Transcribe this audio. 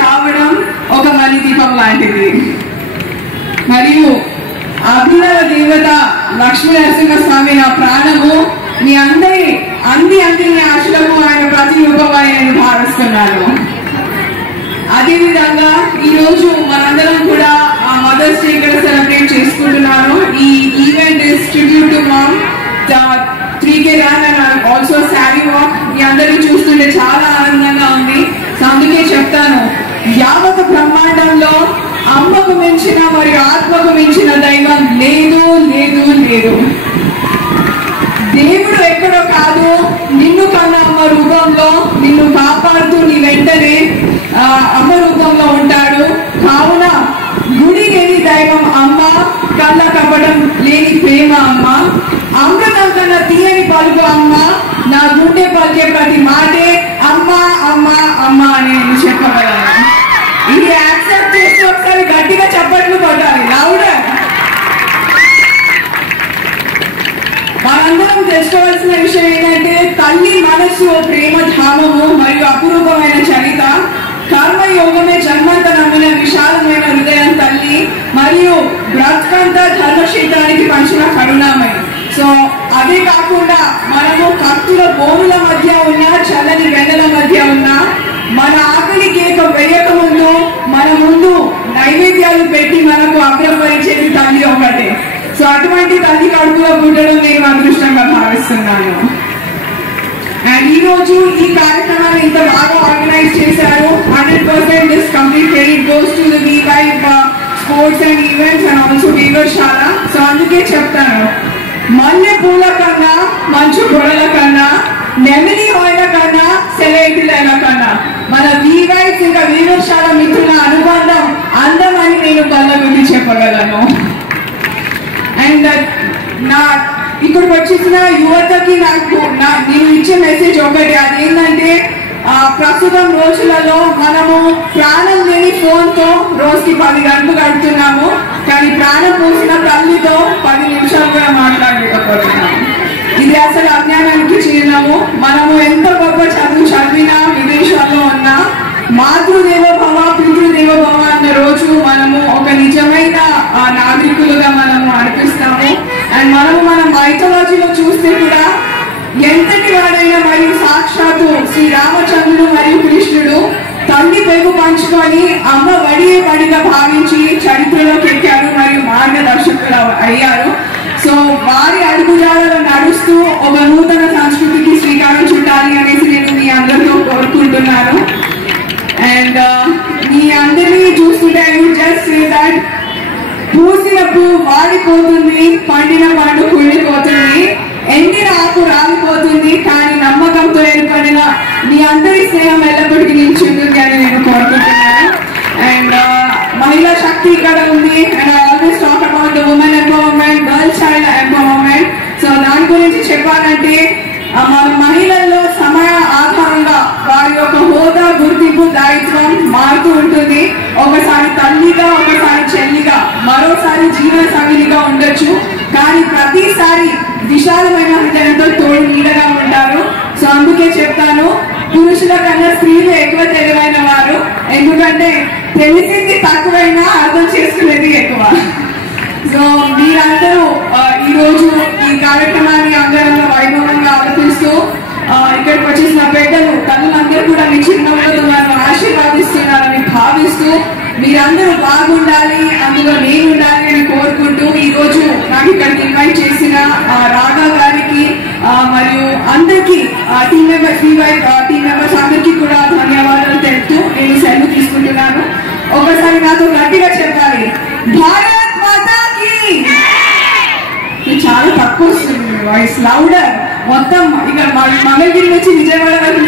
రావడం ఒక మణి దీపం లాంటిది. మరియు అభినవ దేవత లక్ష్మీ నరసింహస్వామి నా ప్రాణము, మీ అందరి అన్ని ఆశలకు ఆయన ప్రతిరూపమని నేను భావిస్తున్నాను. అదేవిధంగా ఈరోజు మనందరం కూడా ఆ మదర్స్ డే ఇక్కడ సెలబ్రేట్ చేసుకుంటున్నాను. ఈ event is tribute to mom, 3K run and also sari walk. మీ అందరినీ చూస్తుంటే చాలా ఆనందంగా ఉంది. సో అందుకే చెప్తాను, యావత్ బ్రహ్మాండంలో అమ్మకు మించిన మరియు ఆత్మకు మించిన దైవం లేదు లేదు లేదు. దేవుడు ఎక్కడో కాదు, నిన్ను కన్నా అమ్మ రూపంలో నిన్ను కాపాడుతూ నీ వెంటనే అమ్మ రూపంలో ఉంటాడు. కావున గుడి లేని దైవం అమ్మ, కళ్ళ కప్పడం లేని ప్రేమ అమ్మ, అమృతం కన్నా తీయని పలుకు అమ్మ, నా గుండె పలికే ప్రతి మాటే అమ్మ అమ్మ అమ్మ అని నేను చెప్పగలను. ఇది యాక్సెప్ట్ చేస్తే ఒకసారి గట్టిగా చప్పట్లు కొట్టాలి, లౌడర్. మనందరం తెలుసుకోవాల్సిన విషయం ఏంటంటే, తల్లి మనస్సు ప్రేమ ధామము మరియు అపురూపమైన చరిత. కర్మయోగమే జన్మంత నమ్మిన విశాలమైన హృదయం తల్లి, మరియు బ్రతుకంతా ధర్మక్షేత్రానికి పంచిన కరుణామయి. సో అదే కాకుండా మనము కత్తుల బోనుల మధ్య ఉన్న, చల్లని వెన్నెల మధ్య ఉన్న, మన ఆకలి కేక వేయక ముందు మన ముందు నైవేద్యాలు పెట్టి మనకు అభ్యర్థించేది తల్లి ఒకటే. సో అటువంటి తల్లి కడుపులో పుట్టడం నేను అదృష్టంగా భావిస్తున్నాను. అండ్ ఈ రోజు ఈ కార్యక్రమాన్ని ఇంత బాగా ఆర్గనైజ్ చేశారు. 100% this complete credit goes to the V5 sports and events and also వీవర్శాల. సో అందుకే చెప్తాను, మల్లె పూల కన్నా, మంచు గొడవల కన్నా, నెమిలి ఆయిల కన్నా, సెలైటీల కన్నా మన V5 ఇంకా వీవర్శాల మిత్రుల అనుబంధం అందమని నేను కళ్ళగుండి చెప్పగలను. అండ్ నా ఇక్కడికి వచ్చేసిన యువతకి నేను ఇచ్చే మెసేజ్ ఒకటి, అదేంటంటే ప్రస్తుతం రోజులలో మనము ప్రాణం లేని ఫోన్ తో రోజుకి 10 గంటలు గడుపుతున్నాము, కానీ ప్రాణం పోసిన తల్లితో 10 నిమిషాలు కూడా మాట్లాడలేకపోతున్నాము. ఇది అసలు అజ్ఞానానికి చిహ్నము. మనము ఎంత గొప్ప చదువు చదివినా, విదేశాల్లో ఉన్నా, మాతృదేవోభవ పితృదేవోభవ అన్న రోజు మనము ఒక నిజమైన నాగరికులుగా మనము అనిపిస్తాము. అండ్ మనము మన మైథాలజీలో చూస్తే కూడా ఎంతటి వాడైనా మరియు సాక్షాత్తు శ్రీరామచంద్రుడు మరియు కృష్ణుడు తల్లి పెగు పంచుకొని అమ్మ వడియే వడిగా భావించి చరిత్రలోకి ఎక్కారు మరియు మార్గదర్శకులు అయ్యారు. సో వారి అడుగుజాడలో నడుస్తూ ఒక నూతన సంస్కృతికి శ్రీకారం చుట్టాలి అనేసి నేను మీ అందరితో కోరుకుంటున్నాను. అండ్ మీ అందరినీ చూస్తుంటే I would just say that పూసిన పువ్వు వాడిపోతుంది, పండిన పండు కుళ్ళిపోతుంది, ఎండిన ఆకు రాలిపోతుంది, కానీ నమ్మకంతో ఏర్పడిన మీ అందరి స్నేహం ఎల్లప్పటికీ నిలిచింటుంది అని నేను కోరుకుంటున్నాను. అండ్ మహిళా శక్తి ఇక్కడ ఉంది. And I always talk about the women empowerment, girl child empowerment. So దాని గురించి చెప్పాలంటే, మన మహిళల్లో సమయ ఆధారంగా వారి యొక్క హోదా, గుర్తింపు, దాయిత్వం మారుతూ ఉంటుంది. ఒకసారి తల్లిగా, ఒకసారి చెల్లిగా, మరోసారి జీవన సమిలిగా ఉండొచ్చు, కానీ ప్రతిసారి విశాలమైన హృదయంతో తోడు నీడగా ఉంటారు. సో అందుకే చెప్తాను, పురుషుల కన్నా స్త్రీలు ఎక్కువ తెలివైన వారు. ఎందుకంటే తెలిసింది తక్కువైనా అర్థం చేసుకునేది ఎక్కువ. సో మీరందరూ ఈరోజు ఈ కార్యక్రమాన్ని అంగరంగ వైభవంగా ఆలోచిస్తూ ఇక్కడికి వచ్చేసిన పెద్దలు తల్లులందరూ కూడా మీ చిరునవ్వులను ఆశీర్వాదిస్తున్నారని భావిస్తూ మీరందరూ బాగుండాలి, అందులో నేను ఉండాలి అని కోరుకుంటూ ఈ రోజు నాకు ఇక్కడికి ఇన్వైట్ చేసిన రాధా గారికి మరియు అందరికీ టీమ్ మెంబర్స్ అందరికీ కూడా ధన్యవాదాలు తెలుపుతూ నేను సెలవు తీసుకుంటున్నాను. ఒకసారి నాతో గట్టిగా చెప్పాలి, భారత్ మాతా కీ. చాలా తక్కువ వస్తుంది వాయిస్, లౌడర్. మొత్తం ఇక మంగళగిరి నుంచి విజయవాడ వరకు